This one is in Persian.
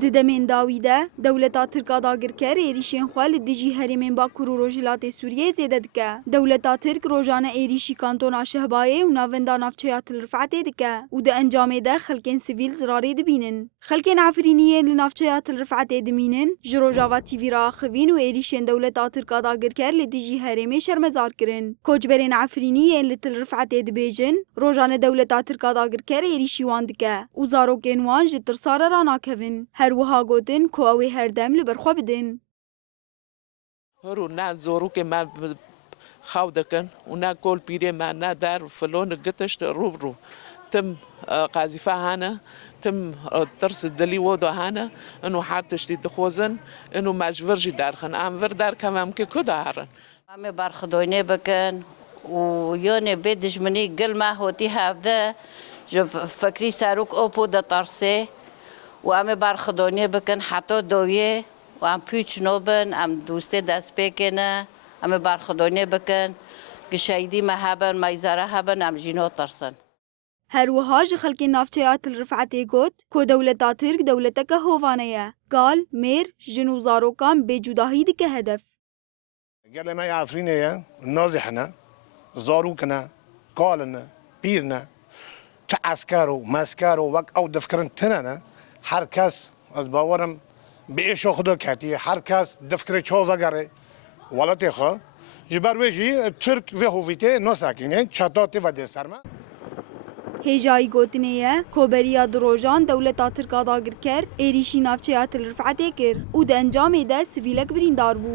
Di demên dawî de dewleta Tirka dagirker êrişên xwe li dijî herêmên Bakur û Rojhilatê Sûriyê zêde dike. Dewleta Tirk rojane êrişî kantona Şehbayê û navenda navçeya Til Rifetê dike û di encamê de xelkên sivîl zirarê dibînin. Xelkên Efrîniyê li navçeya Til Rifetê dimînin, ji Rojava TV re axivîn û êrişên dewleta Tirka dagirker li dijî herêmê şermezar kirin. Koçberên Efrînî yên li Til Rifetê dibêjin, rojane dewleta Tirka dagirker êrişî wan dike û zarokên wan ji tirsa re ranakevin. Her wiha gotin ku ew ê herdem li ber xwe bidin. هرو نه زورو که ما خاو دکن و نه کل پیری ما نه در فلون گتشت رو تم قاذفه هانه تم ترس دلی ودو هانه انو حارتش دی دخوزن انو مجبرجی درخن امور در کمم که کدا هرن همه برخدوینه بکن و یونه بدش منی گل ما هوتی هفته جو فکری ساروک اوپو دا ترسه و همه برخدوینه بکن حتی دویه و هم پیچ نوبن هم دوسته دست بکنه همه برخدوینه بکن گشایدی مهبن مایزاره هبن هم جینو ترسن Her wiha ji xelkên navçeya Til Rifetê got ku dewleta Tirk dewleteke hovane ye. Gal, mêr, jin û zarokan bêcudahî dike hedef. قال ما يعرفين يا نازحنا زاروكنا قالنا بيرنا تعسكروا مسكروا وق او دفكرن تننا هر کس باورم بإيش خدا كاتي هر کس دفكر چو وگره ولا تخا جبر وجي ترك و هويته نساكينه چاتات و دسرما Hêjayî gotinê ye koberiya di rojan dewleta Tirka dagirker êrişî navçeya Til Rifetê kir û di encamê de sivîlek birîndar bû.